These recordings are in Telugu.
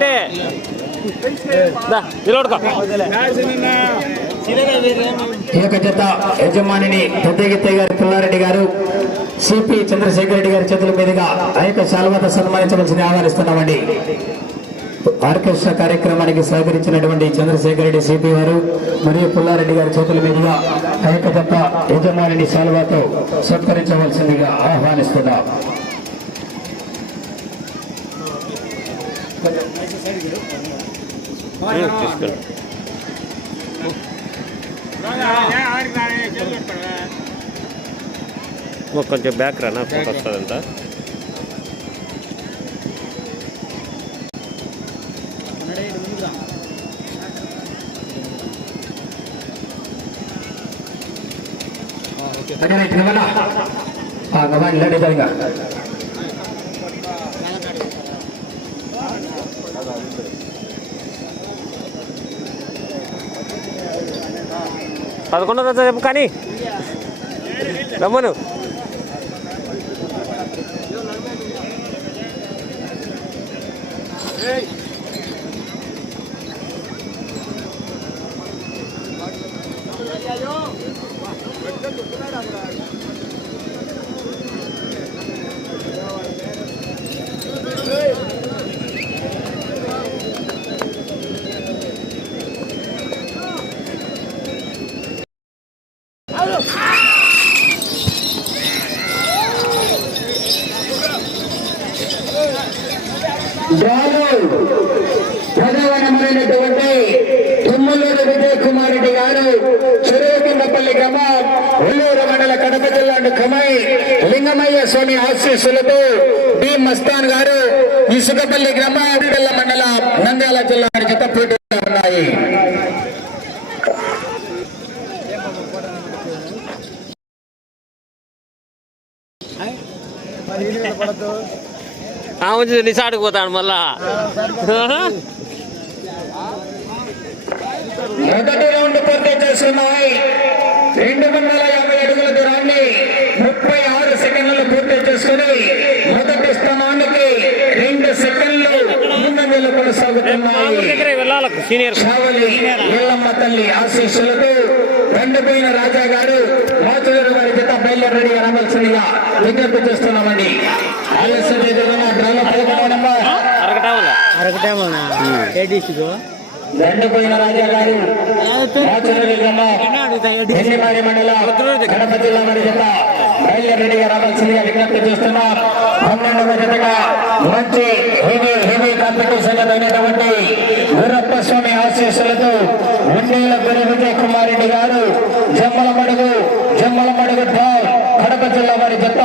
ఒకటే. దా, జత యజమానిని పెద్దగిత్తయ్య గారి పుల్లారెడ్డి గారు సిపి చంద్రశేఖర్ రెడ్డి గారి చేతుల మీదుగా ఆ యొక్క శాల్వత సన్మానించవలసింది ఆహ్వానిస్తున్నామండి. ఆర్కెస్ట్రా కార్యక్రమానికి సహకరించినటువంటి చంద్రశేఖర్ రెడ్డి సిపి వారు మరియు పుల్లారెడ్డి గారి చేతుల మీదుగా ఆ యొక్క జత యజమానిని శాల్వాతో సత్కరించవలసిందిగా ఆహ్వానిస్తున్నాం. తీసుకెళ్ళి కొంచెం బ్యాక్ రానా ఫోటో వస్తుందంట అదే గమన ఆ పదకొండు తరగతి చెప్పు కానీ. రమ్మను. డ్రాలో ప్రధానమైనటువంటి తుమ్మలూరు విజయ్ కుమార్ రెడ్డి గారు చెరువుకిందపల్లి గ్రామం ఒల్లూరు మండల కడప జిల్లా కమై లింగమయ్య స్వామి ఆశీస్సులతో బి మస్తాన్ గారు ఇసుకపల్లి గ్రామం అడిగల్ల మండల నంద్యాల జిల్లా వారి జత పోటీలో ఉన్నాయి ఆ వచ్చి పోతాడు మళ్ళా. మొదటి రౌండ్ పూర్తి చేస్తున్నాయి. రెండు వందల యాభై అడుగుల దూరాన్ని ముప్పై ఆరు సెకండ్లు పూర్తి చేసుకుని మొదటి స్థానానికి రెండు సెకండ్లు ముందంజలు వెళ్ళాలి సీనియర్ ఎల్లమ్మ తల్లి ఆశీస్సులతో రెండుపోయిన రాజా గారు మాచులూరు గారి జత బయలుదేరిగా రావాల్సిందిగా విజ్ఞప్తి చేస్తున్నామండి. ఆలస్యం చేయకుండా డ్రాలో పదకొండవ నెంబర్ అరగటామలా అరగటేమన్నా? ఏడీసీగో రెండుపోయిన రాజా గారు మాచులూరు గ్రామం ఎన్నిమారి మండలం కడప జిల్లా వారి జత బయలుదేరిగా రావాల్సిందిగా విజ్ఞప్తి చేస్తున్నాం. పన్నెండవ జతగా మంచి హెవీ హెవీ కాంపిటీషన్ అయినటువంటి వీరప్ప స్వామి ఆశీస్సులతో ఉండేల గురు విజయ్ కుమార్ రెడ్డి గారు జమ్మల మడుగు జమ్మల మడుగు టాల్ కడప జిల్లా వారి జత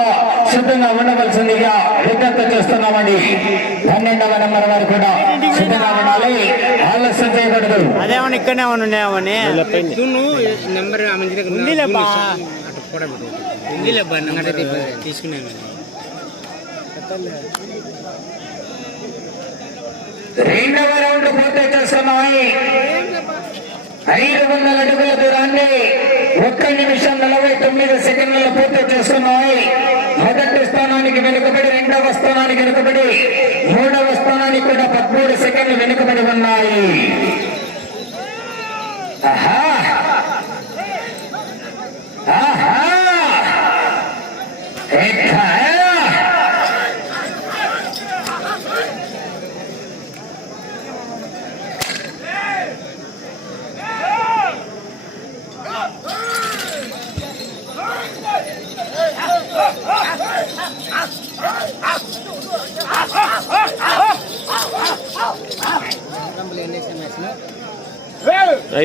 సిద్ధంగా ఉండవలసిందిగా విజ్ఞప్తి చేస్తున్నామండి. పన్నెండవ నెంబర్ వారు కూడా సిద్ధంగా ఉండాలి. ఆలస్యం చేయకూడదు. అదేమన్నా ఇక్కడనే ఉన్నాయేమని నెంబర్ తీసుకున్నాను. రెండవ రౌండ్ పూర్తి చేస్తున్నాయి. ఐదు వందల అడుగుల దూరాన్ని ఒక్క నిమిషం నలభై తొమ్మిది సెకండ్లలో పూర్తి చేస్తున్నాయి. మొదటి స్థానానికి వెనుకబడి రెండవ స్థానానికి వెనుకబడి మూడవ స్థానానికి కూడా పదమూడు సెకండ్లు వెనుకబడి ఉన్నాయి. ఆహా! ఆహా!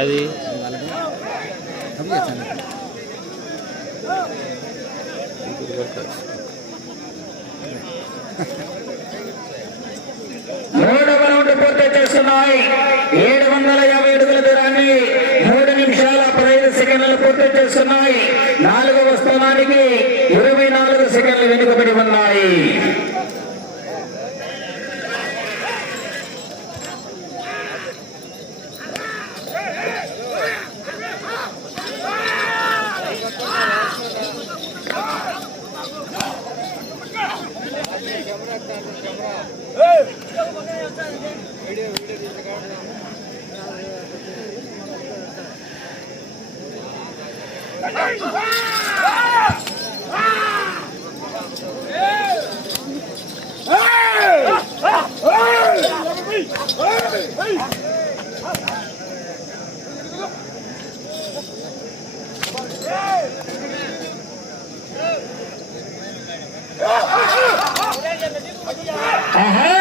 అది మూడవ రౌండ్ చేస్తున్నాయి. ఏడు వందల యాభై అడుగుల దూరాన్ని మూడు నిమిషాల పదహైదు సెకండ్లు పూర్తి చేస్తున్నాయి. నాలుగవ స్థానానికి ఇరవై నాలుగు సెకండ్లు వెనుకబడి ఉన్నాయి ఆహా!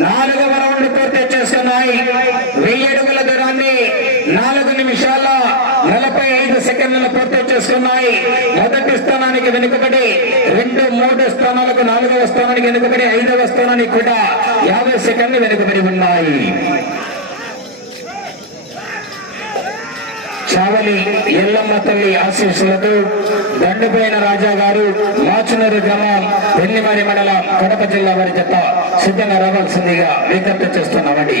నాలుగవ రౌండ్ పూర్తి చేస్తున్నాయి. వెయ్యి అడుగుల దూరాన్ని నాలుగు నిమిషాల నలభై ఐదు సెకండ్లు పూర్తి చేసుకున్నాయి మొదటి స్థానానికి వెనుకబడి రెండు మూడు స్థానాలకు నాలుగవ స్థానానికి వెనుకబడి ఐదవ స్థానానికి కూడా యాభై సెకండ్లు వెనుకబడి ఉన్నాయి. చావలి ఎల్లమ్మ తల్లి ఆశీస్సులతో దండుపోయిన రాజా గారు మాచునూరు గ్రామం వెల్లిమారి మండలం కడప జిల్లా వారి జత సిద్ధంగా రావాల్సిందిగా విజ్ఞప్తి చేస్తున్నామండి.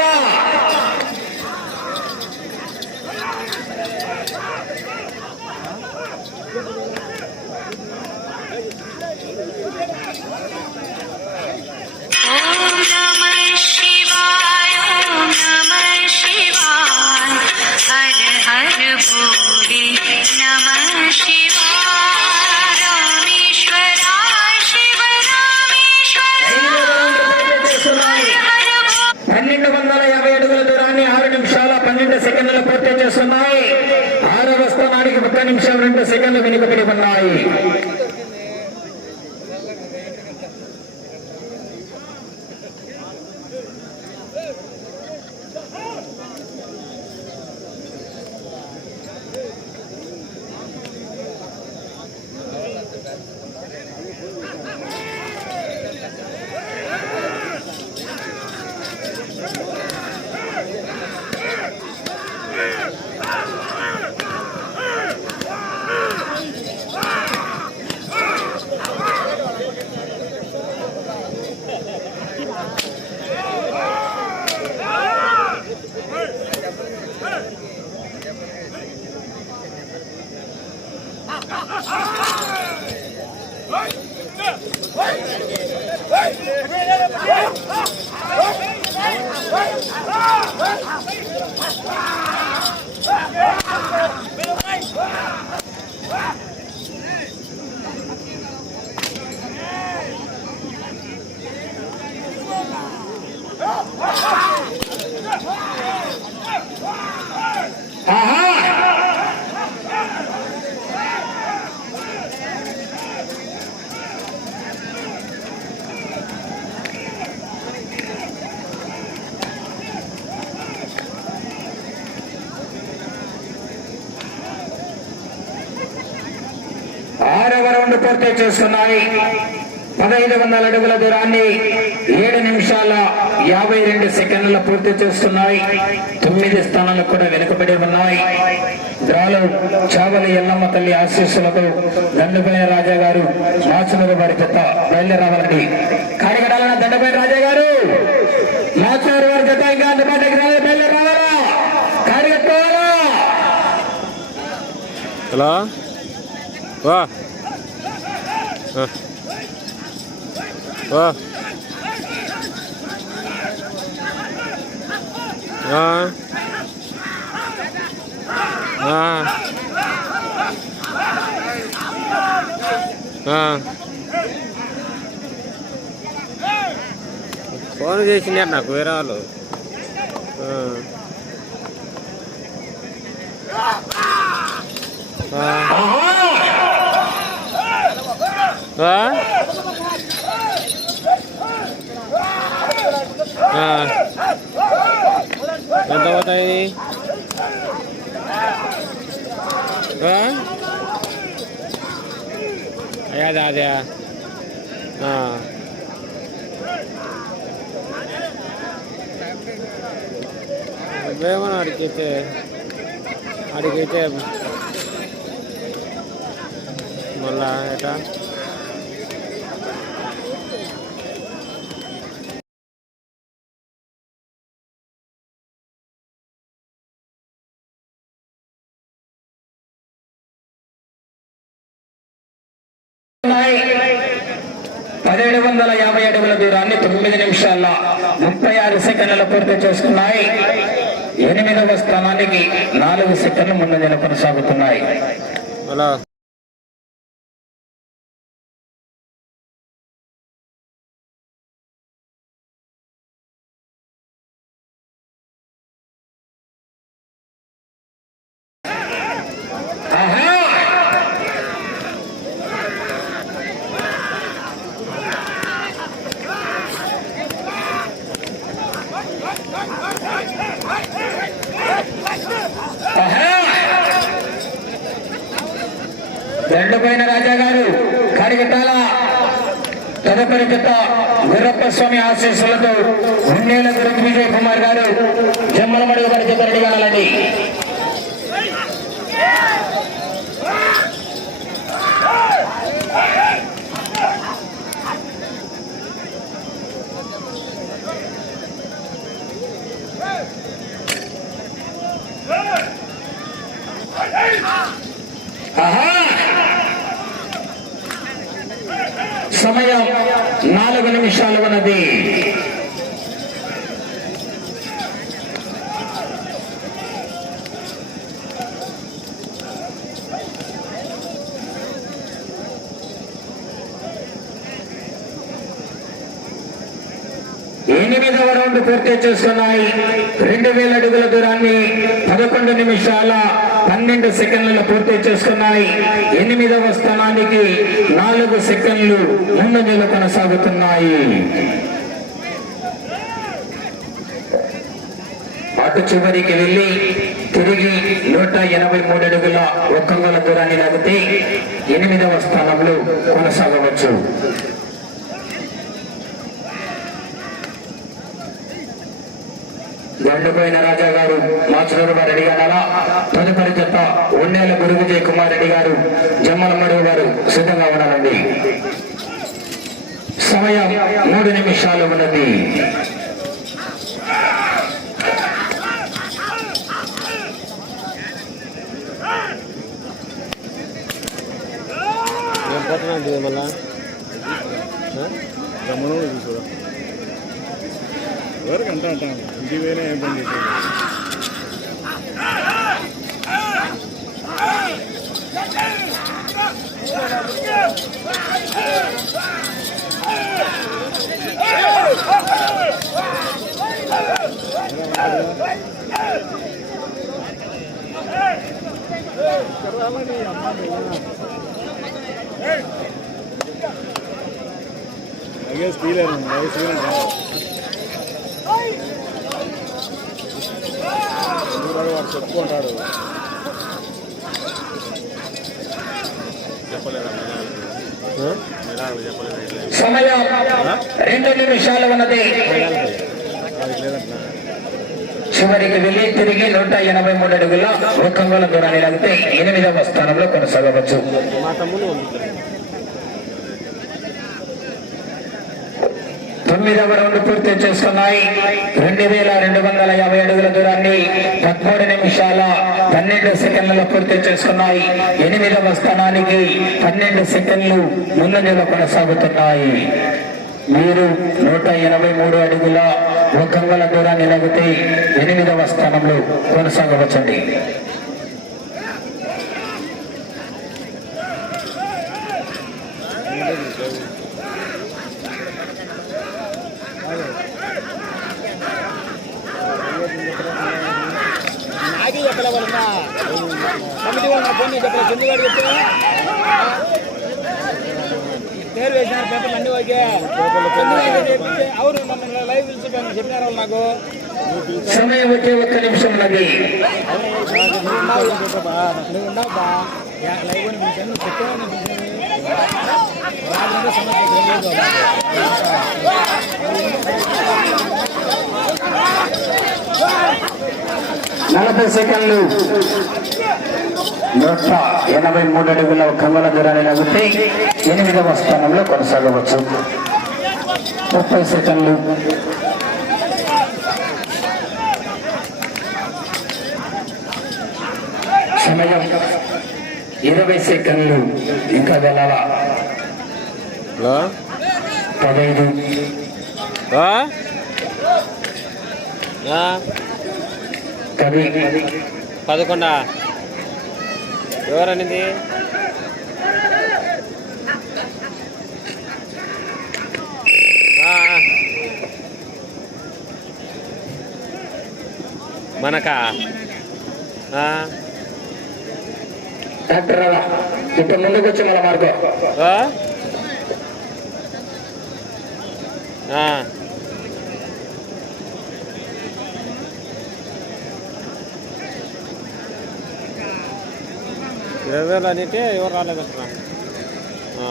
हर हर भोले नमः शिवाय रामेश्वराय शिव रामेश्वर చేస్తున్నాయి हर भो పన్నెండు వందల యాభై అడుగుల దూరాన్ని ఆరు నిమిషాల పన్నెండు సెకండ్లు పూర్తి చేస్తున్నాయి ఆరవ స్థానానికి ఒక్క నిమిషం రెండు సెకండ్లు వెనుకబడి ఉన్నాయి ఆహా ఆరవ పూర్తి చేస్తున్నాయి. పదహైదు వందల అడుగుల దూరాన్ని ఏడు నిమిషాల యాభై రెండు సెకండ్ల పూర్తి చేస్తున్నాయి. తొమ్మిది స్థానాలు కూడా వెనుకబడి ఉన్నాయి. ద్రాలు చావలి ఎల్లమ్మ తల్లి ఆశీస్సులతో దండపల్లి రాజా గారు మాచునూరు వారి చెత్త బయలుదేరావాలండి కాడిగడాలన్న దండపల్లి రాజా గారు మాచునూరు వారి చెత్త ఇంకా అందుబాటులోకి రావాలి బయలుదేరావాలా? కాడిగట్టుకోవాలా హలో? వా? ఆ. వా ఆ. ఆ. ఆ. ఫోన్ చేసినారు నాకు వేరే వాళ్ళు ఆ. ఆ. ఆ? ఆ. ఎంత పోతాయి ఆ? అదే అదే ఆ. నువ్వేమన్నా అడిగితే వందల యాభై అడుగుల దూరాన్ని తొమ్మిది నిమిషాల్లో ముప్పై ఆరు సెకండ్లు పూర్తి చేసుకున్నాయి. ఎనిమిదవ స్థానానికి నాలుగు సెకండ్లు ముందంజలు కొనసాగుతున్నాయి హలో ఆహా! ఆహా! ఎండిపోయిన రాజా గారు కడిగట్టాల తదుపరి జత వీరప్ప స్వామి ఆశీస్సులతో ఉండేల గురించి విజయ్ కుమార్ గారు జమ్మలమడుగు గారి జత రెడీ కావాలండి ఆహా! సమయం నాలుగు నిమిషాలు ఉన్నది. ఎనిమిదవ రౌండ్ పూర్తి చేసుకున్నాయి. రెండు వేల అడుగుల దూరాన్ని పదకొండు నిమిషాల పన్నెండు సెకండ్లలో పూర్తి చేసుకున్నాయి. ఎనిమిదవ స్థానానికి నాలుగు సెకండ్లు ముందంజలు కొనసాగుతున్నాయి. అటు చివరికి వెళ్ళి తిరిగి నూట ఎనభై మూడు అడుగుల ఒక్కొంగల దూరాన్ని లాగితే ఎనిమిదవ స్థానంలో కొనసాగవచ్చు. గండుపోయిన రాజా గారు మాచులూరు గారు రెడీ తదుపరి జత ఉన్నేల గురు విజయ్ కుమార్ రెడ్డి గారు జమ్మలమ్మడి గారు సిద్ధంగా ఉండాలండి. సమయం మూడు నిమిషాలు ఉన్నది. ఏం పోతున్నా మళ్ళా ఎవరికి అంటా అంటాను ఇంటి పోయినా ఏం పని చేసేది? அங்கே ஸ்டீல செப்பு கொண்டாடுவோம் సమయం రెండు నిమిషాలు ఉన్నది. చివరికి వెళ్ళి తిరిగి నూట ఎనభై మూడు అడుగుల ఒక్కంగుల దూరాన్ని లాగితే ఎనిమిదవ స్థానంలో కొనసాగవచ్చు. తొమ్మిదవ రౌండ్ పూర్తి చేసుకున్నాయి. రెండు వేల రెండు వందల యాభై అడుగుల దూరాన్ని పదమూడు నిమిషాల పన్నెండు సెకండ్లలో పూర్తి చేసుకున్నాయి. ఎనిమిదవ స్థానానికి పన్నెండు సెకండ్లు ముందంజలో కొనసాగుతున్నాయి. మీరు నూట ఎనభై మూడు అడుగుల ఒక అంగుళ దూరాన్ని లాగితే ఎనిమిదవ స్థానంలో కొనసాగవచ్చండి. కమిటీ వాళ్ళు నా ఫోన్ చెప్పలే చంద్రగాడు చెప్తే పేరు వేసినారు పేపర్లు అన్ని ఓకే అవును మమ్మల్ని లైవ్ పిలిచి చెప్పినారు వాళ్ళు నాకు సమయం ఒకే ఒక్క నిమిషం ఉన్నది నువ్వు బా లైవ్ అని పిలిచాను సమస్య లేదు నలభై సెకండ్లు. నూట ఎనభై మూడు అడుగుల అంగుళ దూరాన్ని లాగితే ఎనిమిదవ స్థానంలో కొనసాగవచ్చు. ముప్పై సెకండ్లు. సమయం ఇరవై సెకండ్లు. ఇంకా వెళ్ళాలా? పదహైదు పదకొండా. ఎవరనింది. మనకా. ఆ, డాక్టర్ రాదా ఇప్పుడు ముందుకు వచ్చి మన మార్గం ఇరవై వేలు ఎవరు రాలేదంటున్నా ఆ.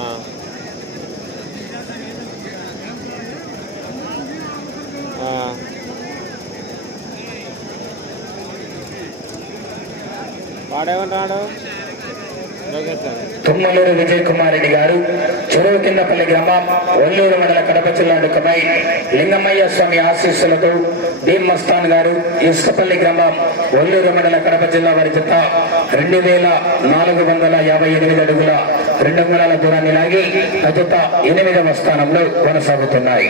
వాడేమంటున్నాడు తుమ్మలూరు విజయ్ కుమార్ రెడ్డి గారు చెరువు కిందపల్లి గ్రామం ఒల్లూరు మండల కడప జిల్లా లింగమయ్య స్వామి ఆశీస్సులతో భీమ్ మస్తాన్ గారు ఇసుకపల్లి గ్రామం ఒల్లూరు మండల కడప జిల్లా వారి జత రెండు వేల నాలుగు వందల యాభై ఎనిమిది అడుగుల రెండు అంగుళాల దూరాన్ని లాగి జత ఎనిమిదవ స్థానంలో కొనసాగుతున్నాయి.